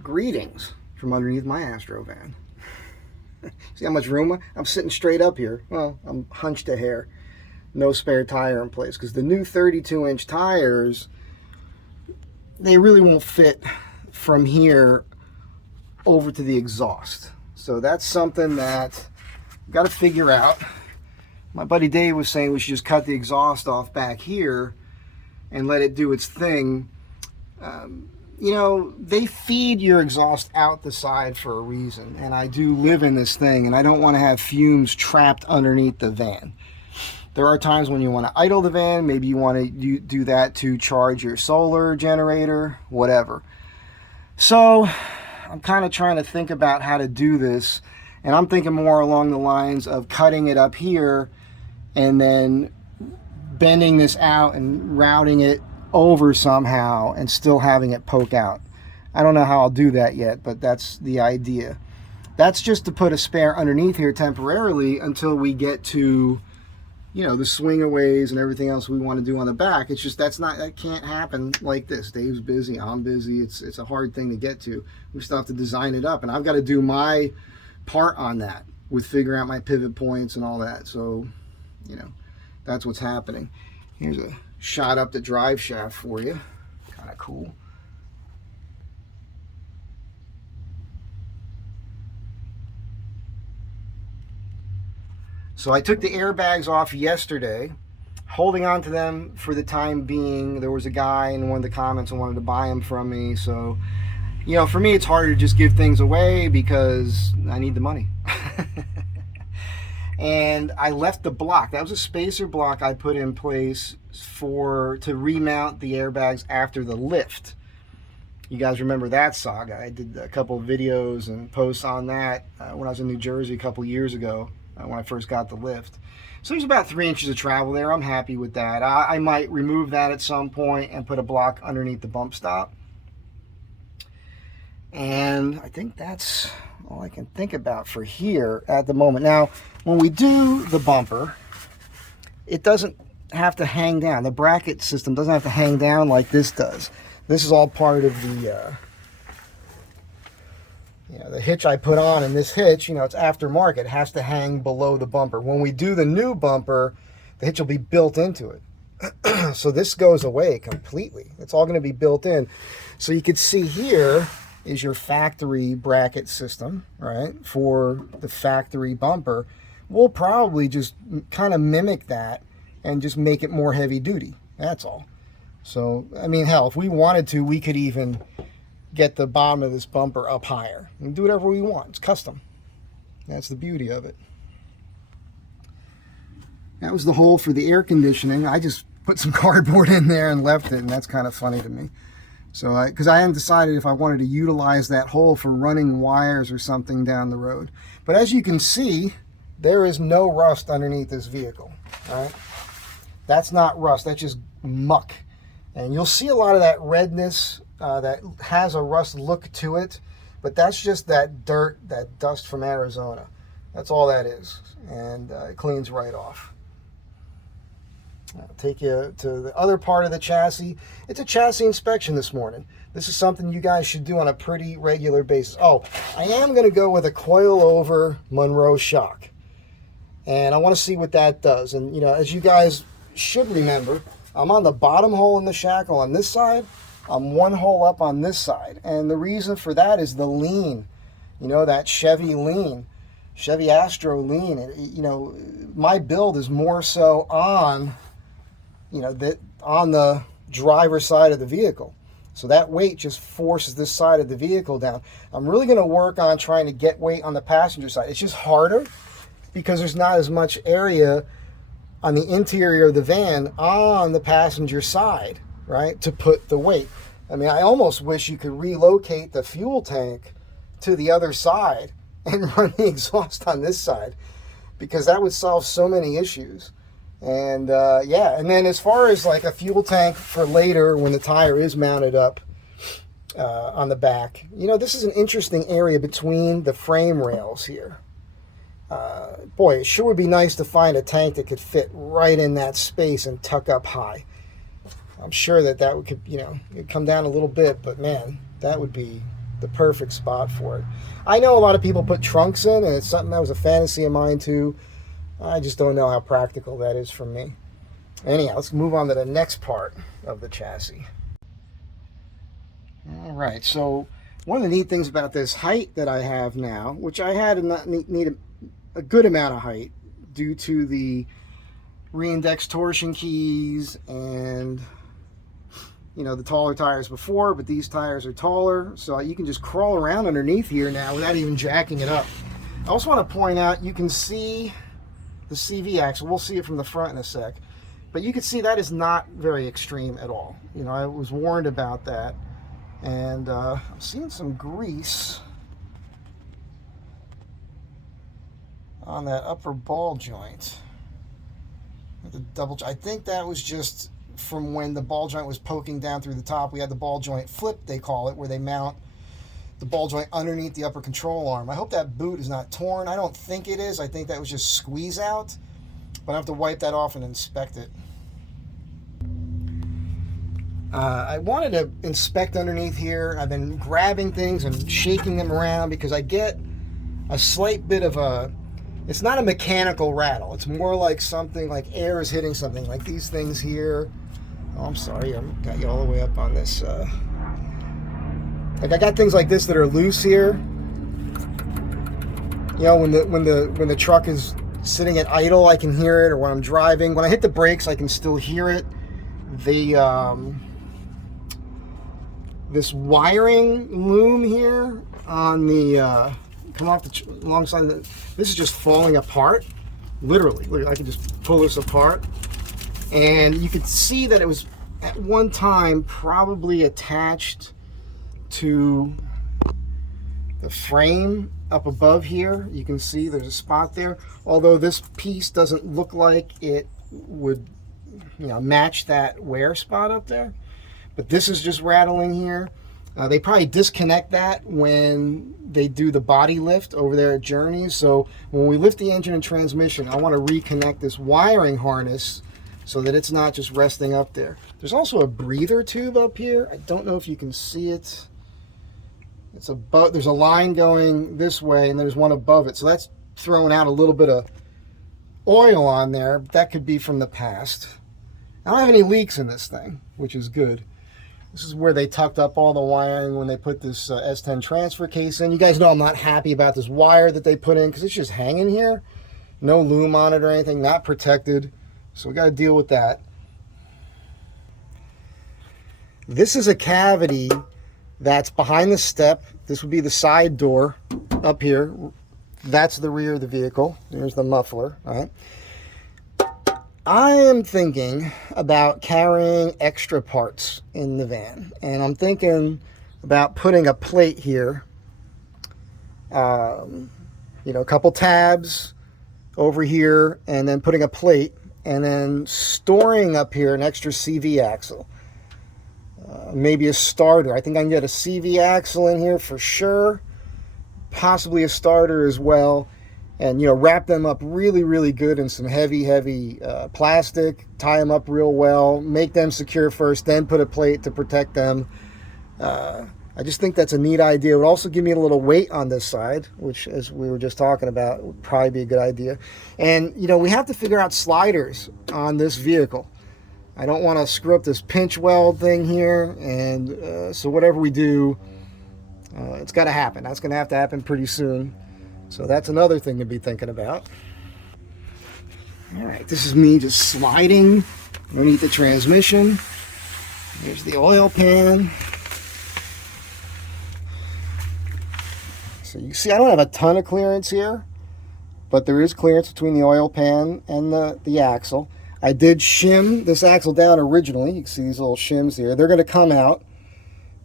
Greetings from underneath my Astro van. See how much room? I'm sitting straight up here. Well, I'm hunched a hair. No spare tire in place because the new 32-inch tires, they really won't fit from here over to the exhaust. So that's something that I've got to figure out. My buddy Dave was saying we should just cut the exhaust off back here and let it do its thing. You know, they feed your exhaust out the side for a reason, and I do live in this thing, and I don't want to have fumes trapped underneath the van. There are times when you want to idle the van, maybe you want to do that to charge your solar generator, whatever. So I'm kind of trying to think about how to do this, and I'm thinking more along the lines of cutting it up here and then bending this out and routing it over somehow and still having it poke out. I don't know how I'll do that yet, but that's the idea. That's just to put a spare underneath here temporarily until we get to, you know, the swingaways and everything else we want to do on the back. It's just that can't happen like this. Dave's busy, I'm busy. It's a hard thing to get to. We still have to design it up, and I've got to do my part on that with figuring out my pivot points and all that. So, you know, that's what's happening. Here's a shot up the drive shaft for you. Kind of cool. So I took the airbags off yesterday, holding on to them for the time being. There was a guy in one of the comments who wanted to buy them from me. So, you know, for me, it's harder to just give things away because I need the money. And I left the block. That was a spacer block I put in place to remount the airbags after the lift. You guys remember that saga? I did a couple of videos and posts on that when I was in New Jersey a couple years ago when I first got the lift. So there's about 3 inches of travel there. I'm happy with that. I might remove that at some point and put a block underneath the bump stop. And I think that's all I can think about for here at the moment. Now, when we do the bumper, it doesn't have to hang down. The bracket system doesn't have to hang down like this does. This is all part of the the hitch I put on, and this hitch, you know, it's aftermarket. It has to hang below the bumper. When we do the new bumper, the hitch will be built into it. So this goes away completely. It's all going to be built in. So you can see here is your factory bracket system, right, for the factory bumper. We'll probably just kind of mimic that and just make it more heavy duty. That's all. So, I mean, hell, if we wanted to, we could even get the bottom of this bumper up higher. We can do whatever we want. It's custom. That's the beauty of it. That was the hole for the air conditioning. I just put some cardboard in there and left it, and that's kind of funny to me. So, because I hadn't decided if I wanted to utilize that hole for running wires or something down the road. But as you can see, there is no rust underneath this vehicle. All right, that's not rust. That's just muck. And you'll see a lot of that redness that has a rust look to it, but that's just that dirt, that dust from Arizona. That's all that is, and it cleans right off. I'll take you to the other part of the chassis. It's a chassis inspection this morning. This is something you guys should do on a pretty regular basis. Oh, I am going to go with a coil-over Monroe shock, and I want to see what that does. And, you know, as you guys should remember, I'm on the bottom hole in the shackle on this side. I'm one hole up on this side, and the reason for that is the lean. You know, that Chevy lean, Chevy Astro lean. You know, my build is more so on, you know, on the driver's side of the vehicle. So that weight just forces this side of the vehicle down. I'm really going to work on trying to get weight on the passenger side. It's just harder because there's not as much area on the interior of the van on the passenger side, right, to put the weight. I mean, I almost wish you could relocate the fuel tank to the other side and run the exhaust on this side, because that would solve so many issues. And yeah, and then as far as like a fuel tank for later when the tire is mounted up on the back, you know, this is an interesting area between the frame rails here. Boy, it sure would be nice to find a tank that could fit right in that space and tuck up high. I'm sure that would, you know, it'd come down a little bit, but man, that would be the perfect spot for it. I know a lot of people put trunks in, and it's something that was a fantasy of mine too. I just don't know how practical that is for me. Anyhow, let's move on to the next part of the chassis. All right, so one of the neat things about this height that I have now, which I had to need a good amount of height due to the re-index torsion keys and, you know, the taller tires before, but these tires are taller, so you can just crawl around underneath here now without even jacking it up. I also want to point out, you can see the CV axle. We'll see it from the front in a sec, but you can see that is not very extreme at all. You know, I was warned about that, and I'm seeing some grease on that upper ball joint. The double, I think that was just from when the ball joint was poking down through the top. We had the ball joint flip, they call it, where they mount the ball joint underneath the upper control arm. I hope that boot is not torn. I don't think it is. I think that was just squeeze out, but I have to wipe that off and inspect it. I wanted to inspect underneath here. I've been grabbing things and shaking them around because I get a slight bit of a, it's not a mechanical rattle. It's more like something like air is hitting something, like these things here. Oh, I'm sorry, I got you all the way up on this. Like I got things like this that are loose here. You know, when the truck is sitting at idle, I can hear it, or when I'm driving. When I hit the brakes, I can still hear it. This wiring loom here on the come off the alongside the, this is just falling apart, literally. Look, I can just pull this apart, and you can see that it was at one time probably attached to the frame up above here. You can see there's a spot there, although this piece doesn't look like it would, you know, match that wear spot up there. But this is just rattling here. They probably disconnect that when they do the body lift over there at Journeys. So when we lift the engine and transmission, I want to reconnect this wiring harness so that it's not just resting up there. There's also a breather tube up here. I don't know if you can see it. It's above, there's a line going this way, and there's one above it. So that's throwing out a little bit of oil on there. That could be from the past. I don't have any leaks in this thing, which is good. This is where they tucked up all the wiring when they put this S10 transfer case in. You guys know I'm not happy about this wire that they put in because it's just hanging here. No loom on it or anything, not protected. So we got to deal with that. This is a cavity that's behind the step. This would be the side door up here. That's the rear of the vehicle. There's the muffler, all right? I am thinking about carrying extra parts in the van, and I'm thinking about putting a plate here, you know, a couple tabs over here, and then putting a plate, and then storing up here an extra CV axle, maybe a starter. I think I can get a CV axle in here for sure, possibly a starter as well. And, you know, wrap them up really, really good in some heavy plastic, tie them up real well, make them secure first, then put a plate to protect them. I just think that's a neat idea. It would also give me a little weight on this side, which, as we were just talking about, would probably be a good idea. And, you know, we have to figure out sliders on this vehicle. I don't want to screw up this pinch weld thing here, and so whatever we do, it's got to happen. That's going to have to happen pretty soon. So that's another thing to be thinking about. All right, this is me just sliding underneath the transmission. There's the oil pan. So you see, I don't have a ton of clearance here, but there is clearance between the oil pan and the axle. I did shim this axle down originally. You can see these little shims here. They're going to come out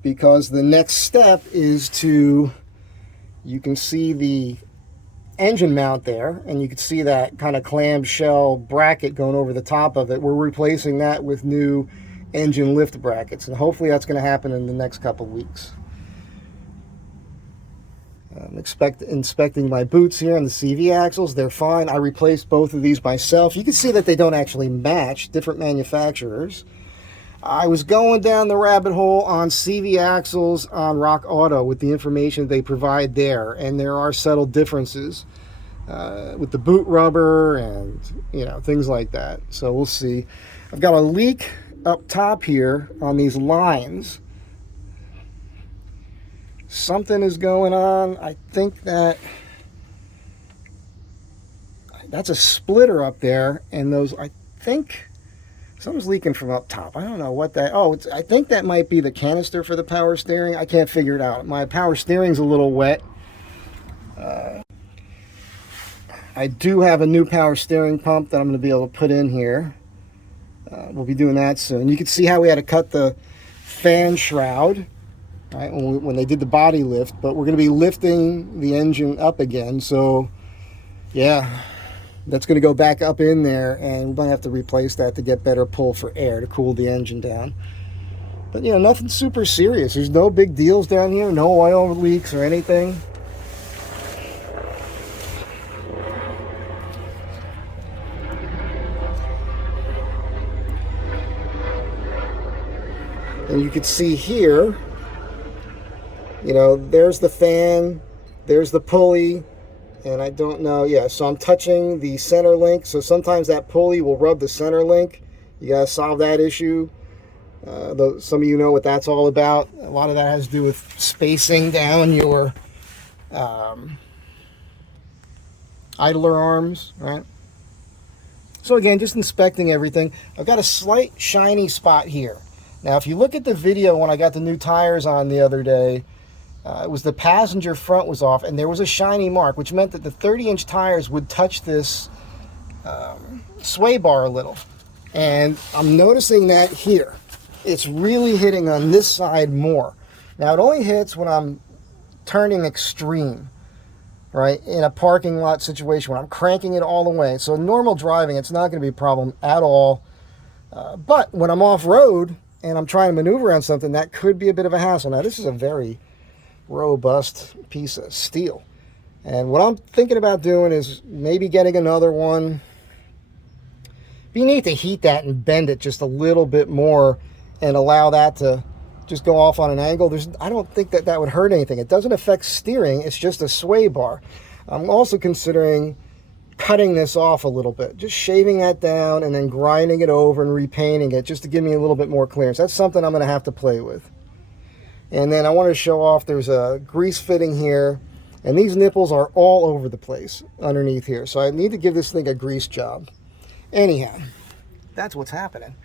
because the next step is to, you can see the engine mount there, and you can see that kind of clamshell bracket going over the top of it. We're replacing that with new engine lift brackets, and hopefully that's going to happen in the next couple weeks. I'm inspecting my boots here and the CV axles. They're fine. I replaced both of these myself. You can see that they don't actually match, different manufacturers. I was going down the rabbit hole on CV axles on Rock Auto with the information they provide there, and there are subtle differences with the boot rubber and, you know, things like that. So we'll see. I've got a leak up top here on these lines. Something is going on. I think that's a splitter up there, and those, I think something's leaking from up top. I don't know what that, I think that might be the canister for the power steering. I can't figure it out. My power steering's a little wet. I do have a new power steering pump that I'm going to be able to put in here. We'll be doing that soon. You can see how we had to cut the fan shroud, right, when they did the body lift, but we're going to be lifting the engine up again. So yeah, that's going to go back up in there, and we're going to have to replace that to get better pull for air to cool the engine down. But, you know, nothing super serious. There's no big deals down here, no oil leaks or anything. And you can see here, you know, there's the fan, there's the pulley, and I don't know, yeah, so I'm touching the center link. So sometimes that pulley will rub the center link. You gotta solve that issue. Some of you know what that's all about. A lot of that has to do with spacing down your idler arms, right? So again, just inspecting everything. I've got a slight shiny spot here. Now, if you look at the video when I got the new tires on the other day, it was the passenger front was off, and there was a shiny mark, which meant that the 30-inch tires would touch this sway bar a little. And I'm noticing that here. It's really hitting on this side more. Now, it only hits when I'm turning extreme, right, in a parking lot situation, when I'm cranking it all the way. So normal driving, it's not going to be a problem at all. But when I'm off-road and I'm trying to maneuver on something, that could be a bit of a hassle. Now, this is a very robust piece of steel, and what I'm thinking about doing is maybe getting another one. Be neat to heat that and bend it just a little bit more and allow that to just go off on an angle. I don't think that would hurt anything. It doesn't affect steering. It's just a sway bar. I'm also considering cutting this off a little bit, just shaving that down and then grinding it over and repainting it just to give me a little bit more clearance. That's something I'm going to have to play with. And then I want to show off, there's a grease fitting here, and these nipples are all over the place underneath here. So I need to give this thing a grease job. Anyhow, that's what's happening.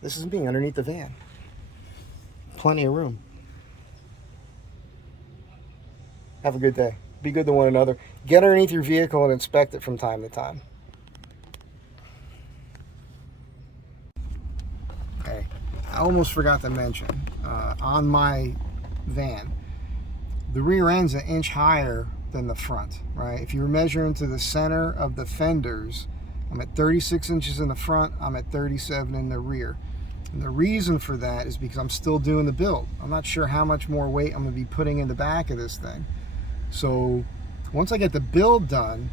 This is me underneath the van. Plenty of room. Have a good day. Be good to one another. Get underneath your vehicle and inspect it from time to time. Okay, I almost forgot to mention, on my van, the rear end's an inch higher than the front, right? If you're measuring to the center of the fenders, I'm at 36 inches in the front, I'm at 37 in the rear. And the reason for that is because I'm still doing the build. I'm not sure how much more weight I'm going to be putting in the back of this thing. So once I get the build done,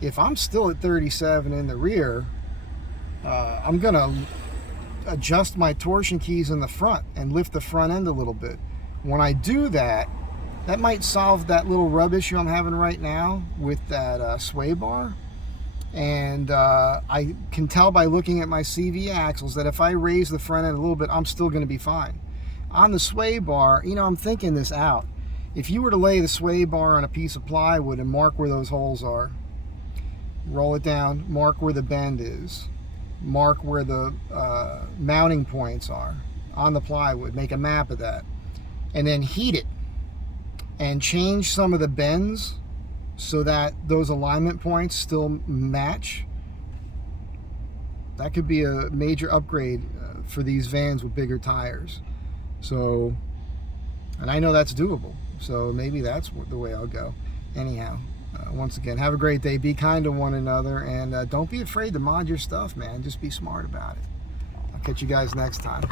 if I'm still at 37 in the rear, I'm going to adjust my torsion keys in the front and lift the front end a little bit. When I do that, that might solve that little rub issue I'm having right now with that sway bar. And I can tell by looking at my CV axles that if I raise the front end a little bit, I'm still going to be fine. On the sway bar, you know, I'm thinking this out. If you were to lay the sway bar on a piece of plywood and mark where those holes are, roll it down, mark where the bend is, mark where the mounting points are on the plywood, make a map of that, and then heat it and change some of the bends so that those alignment points still match. That could be a major upgrade for these vans with bigger tires. So, and I know that's doable, so maybe that's the way I'll go. Anyhow, once again, have a great day. Be kind to one another, and don't be afraid to mod your stuff, man. Just be smart about it. I'll catch you guys next time.